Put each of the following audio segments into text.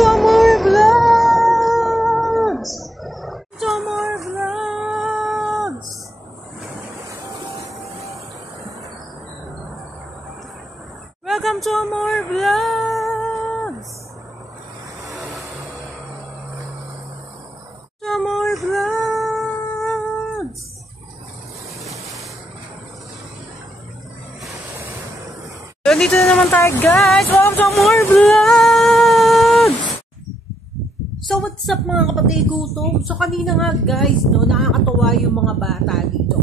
to more vlogs! To more vlogs! Welcome to more vlogs! To more vlogs! So, dito na naman tayo, guys! Welcome to more vlogs! So, what's up mga kapatid gutom? So, kanina nga guys, no, nakakatawa yung mga bata dito.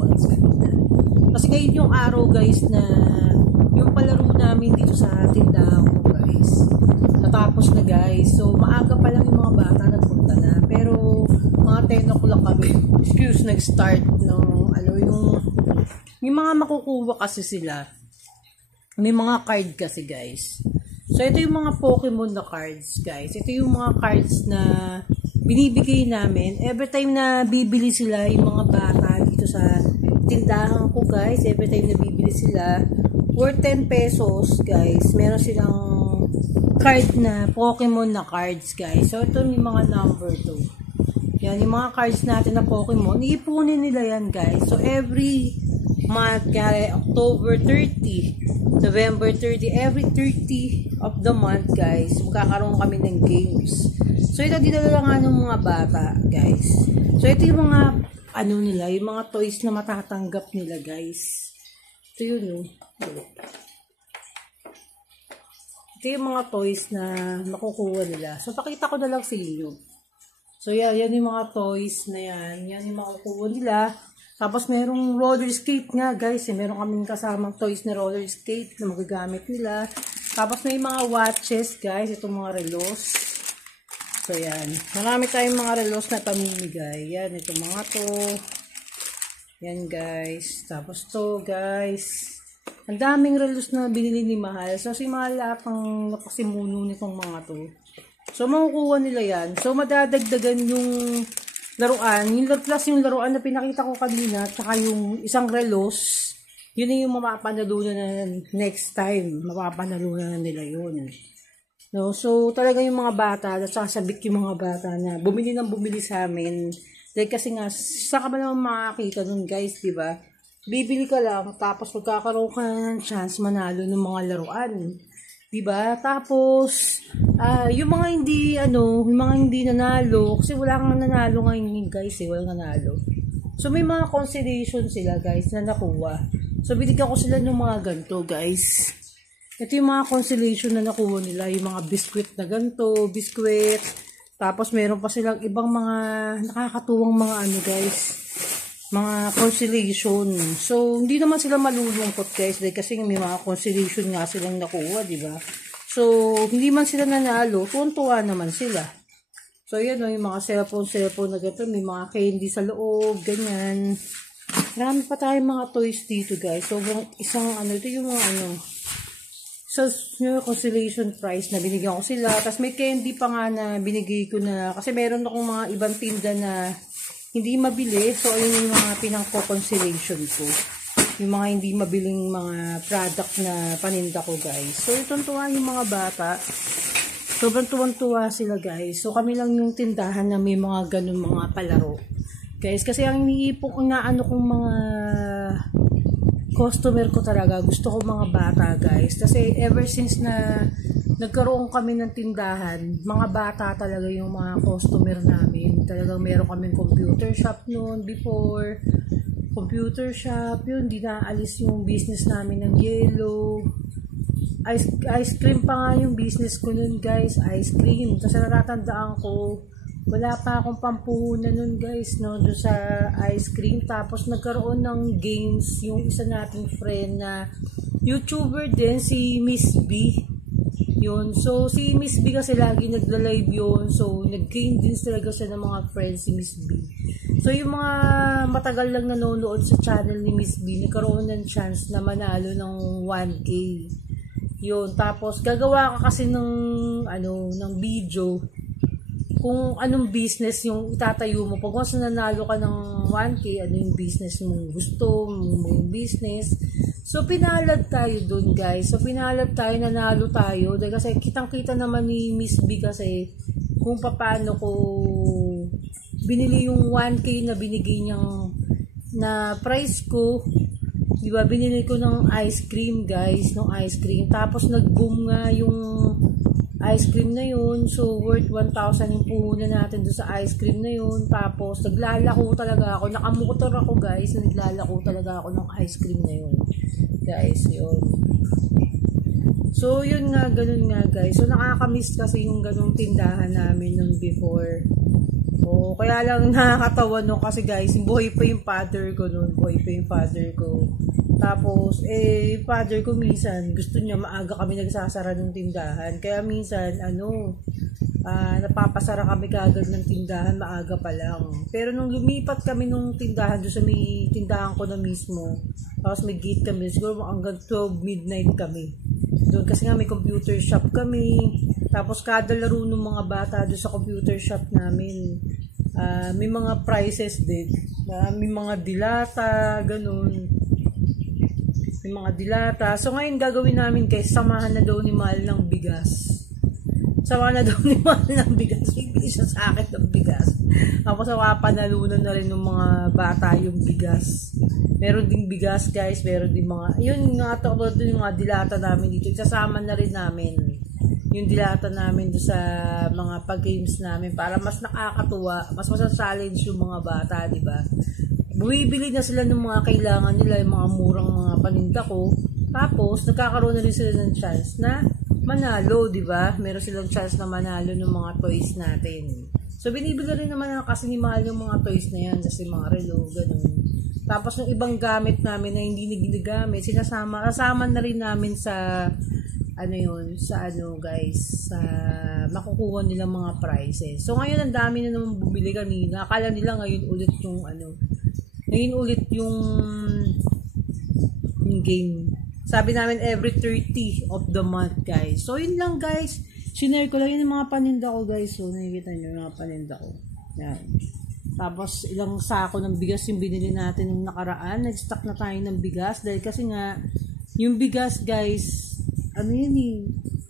Kasi ngayon yung araw guys na yung palaro namin dito sa tindahan ko guys. Natapos na guys. So, maaga pa lang yung mga bata nagpunta na. Pero, mga 10 o'clock kami. Nag-start no, yung mga makukuha kasi sila. May mga card kasi guys. So, ito yung mga Pokemon na cards, guys. Ito yung mga cards na binibigay namin. Every time na bibili sila, yung mga bata dito sa tindahan ko, guys. Every time na bibili sila, worth 10 pesos, guys. Meron silang card na Pokemon na cards, guys. So, ito yung mga number 2. Yan, yung mga cards natin na Pokemon. Iipunin nila yan, guys. So, every month, kaya October 30, November 30, every 30 of the month, guys, magkakaroon kami ng games. So, ito dinala nga ng mga bata, guys. So, ito yung mga, nila, yung mga toys na matatanggap nila, guys. Ito yun, no? Ito yung mga toys na makukuha nila. So, pakita ko na lang sa inyo. So, yan yung mga toys na yan. Yan yung makukuha nila. Tapos, merong roller skate nga, guys. Meron kaming kasamang toys na roller skate na magagamit nila. Tapos, may mga watches, guys. Itong mga relos. So, yan. Marami tayong mga relos na pamimigay. Yan, itong mga to. Yan, guys. Tapos to, guys. Ang daming relos na binili ni Mahal. So, si Mahal lahat ang napasimuno nitong mga to. So, makukuha nila yan. So, madadagdagan yung laruan, plus yung laruan na pinakita ko kanina, tsaka yung isang relos, yun yung mapapanalunan na next time. Mapapanalunan na nila yun. No? So, talaga yung mga bata, sasabik yung mga bata na bumili sa amin. Dahil kasi nga, saan ka ba naman makakita nun guys, diba? Bibili ka lang, tapos magkakaroon ka ng chance manalo ng mga laruan. Diba? Tapos, yung mga hindi nanalo, kasi wala kang nanalo ngayon guys, walang nanalo. So, may mga consolation sila guys na nakuha. So, binigyan ko sila ng mga ganito guys. Ito yung mga consolation na nakuha nila, yung mga biskwit na ganito, biskwit. Tapos, meron pa silang ibang mga nakakatuwang mga guys, mga consolation. So, hindi naman sila malulungkot guys dahil kasi may mga consolation nga silang nakuha, di ba? So, hindi man sila nanalo, tuwan-tuwa naman sila. So, yan yung mga cellphone na ganito, may mga candy sa loob, ganyan. Marami pa tayong mga toys dito guys. So, isang ito yung mga so, yung consolation prize na binigyan ko sila. Tapos may candy pa nga na binigay ko na, kasi meron akong mga ibang tinda na hindi mabili. So, ayun yung mga pinang-consolation ko. Yung mga hindi mabiling mga product na paninda ko, guys. So, tuwan-tuwa yung mga bata. Sobrang tuwan-tuwa sila, guys. So, kami lang yung tindahan na may mga ganun mga palaro. Guys, kasi ang iniipong kong mga customer ko talaga, gusto ko mga bata, guys. Kasi ever since na nagkaroon kami ng tindahan, mga bata talaga yung mga customer namin. Talagang meron kaming computer shop noon before. Computer shop, yun, di naalis yung business namin ng yellow. Ice cream pa nga yung business ko noon, guys. Ice cream. Kasi natatandaan ko, wala pa akong pampuhunan nun guys, no, doon sa ice cream. Tapos nagkaroon ng games yung isa nating friend na YouTuber din, si Miss B. Yun. So, si Miss B kasi lagi nagla-live yun. So, nag-gain din talaga siya ng mga friends si Miss B. So, yung mga matagal lang nanonood sa channel ni Miss B, nagkaroon ng chance na manalo ng 1K. Yun. Tapos, gagawa ka kasi ng video kung anong business yung itatayo mo. Pag once nanalo ka ng 1K, ano yung business mong gusto, mong business. So, pinalad tayo dun, guys. So, pinalad tayo, nanalo tayo. Dahil kasi, kitang-kita naman ni Miss B kasi kung paano ko binili yung 1K na binigay niyang na price ko. Diba, binili ko ng ice cream, guys. Ng ice cream. Tapos, nag-boom nga yung ice cream na yun. So, worth 1,000 yung puhunan natin doon sa ice cream na yun. Tapos, naglalako talaga ako. Nakamotor ako, guys. Naglalako talaga ako ng ice cream na yun. Guys, yun. So, yun nga, ganun nga, guys. So, nakakamiss kasi yung ganung tindahan namin nung before. O, kaya lang nakakatawa no kasi, guys, buhay pa yung father ko nun. Buhay pa yung father ko. Tapos, father ko minsan, gusto niya maaga kami nagsasara ng tindahan. Kaya minsan, napapasara kami kagad ng tindahan maaga pa lang. Pero nung lumipat kami nung tindahan, doon sa may tindahan ko na mismo, tapos may gate kami, siguro hanggang 12 midnight kami. Doon kasi nga may computer shop kami. Tapos kada laro ng mga bata doon sa computer shop namin, may mga prizes din. May mga dilata, ganun. May mga dilata. So ngayon gagawin namin guys, samahan na daw ni Mahal ng bigas. Samahan na daw ni Mahal ng bigas. Bibili siya sa akin ng bigas. Tapos panalunan na rin ng mga bata yung bigas. Meron ding bigas guys, meron ding mga, yun nga tulad yung mga dilata namin dito. Isasama na rin namin yung dilata namin doon sa mga pag-games namin para mas nakakatuwa, mas challenge yung mga bata, di ba? Bumibili na sila ng mga kailangan nila, yung mga murang mga paninda ko. Tapos, nagkakaroon na rin sila ng chance na manalo, di ba? Meron silang chance na manalo ng mga toys natin. So, binibili rin naman kasi ni Mahal yung mga toys na yan, kasi mga relo, ganun. Tapos, yung ibang gamit namin na hindi na ginagamit, kasama na rin namin sa guys, sa makukuha nilang mga prizes. So, ngayon, ang dami na naman bumili kanina. Akala nila ngayon ulit yung game. Sabi namin every 30 of the month, guys. So, yun lang, guys. Sinare ko lang yun yung mga paninda ko, guys. So, nakikita nyo yung mga paninda ko. Yan. Tapos, ilang sako ng bigas yung binili natin nung nakaraan. Nag-stock na tayo ng bigas. Dahil kasi nga, yung bigas, guys,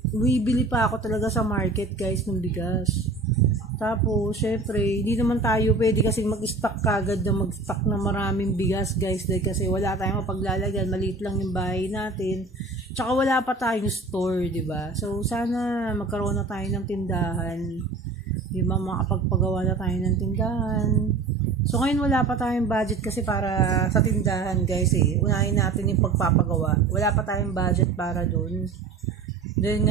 bibili pa ako talaga sa market, guys, ng bigas. Tapos, syempre, hindi naman tayo pwede kasi mag-stock kagad na mag-stock na maraming bigas, guys. Dahil kasi wala tayong mapaglalagyan. Maliit lang yung bahay natin. Tsaka wala pa tayong store, diba? So, sana magkaroon na tayo ng tindahan. Diba, makapagpagawa na tayo ng tindahan. So, ngayon wala pa tayong budget kasi para sa tindahan, guys, unahin natin yung pagpapagawa. Wala pa tayong budget para dun. Then,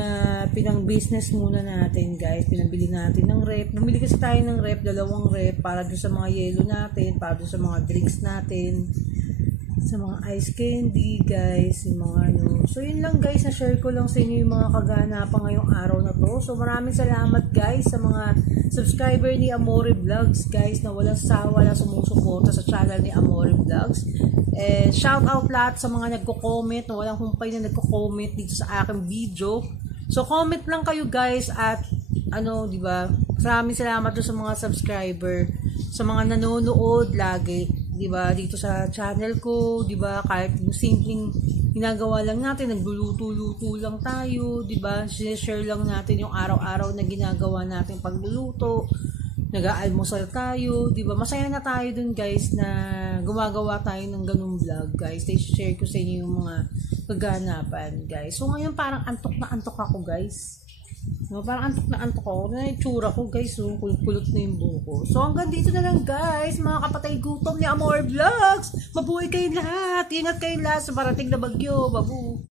pinang-business muna natin, guys. Pinabili natin ng rep. Bumili kasi tayo ng rep, 2 rep, para doon sa mga yelo natin, para doon sa mga drinks natin, sa mga ice candy, guys, yung mga So, yun lang, guys. Na-share ko lang sa inyo yung mga kaganapan ngayong araw na to. So, maraming salamat, guys, sa mga subscriber ni Amore Vlogs, guys, na walang sawa na sumusuporta sa channel ni Amore Vlogs. And shout out lahat sa mga nagko-comment, na walang humpay na nagko-comment dito sa aking video. So, comment lang kayo, guys, at di ba? Maraming salamat doon sa mga subscriber, sa mga nanonood lagi, di ba? Dito sa channel ko, di ba? Kahit yung simpleng ginagawa lang natin, nagluluto-luto lang tayo, di ba? Share lang natin yung araw-araw na ginagawa natin pagluluto. Nag-aalmusal tayo, di ba? Masaya na tayo dun, guys, na gumagawa tayo ng ganung vlog, guys. I-share ko sa inyo yung mga kaganapan, guys. So, ngayon parang antok na antok ako, guys. No, parang antok na antok ako. Na yung tsura ko, guys. So, kulot na yung buko. So, hanggang dito na lang, guys. Mga kapatay gutom ni Amore Vlogs. Mabuhay kayong lahat. Ingat kayong lahat sa parating na bagyo. Babu.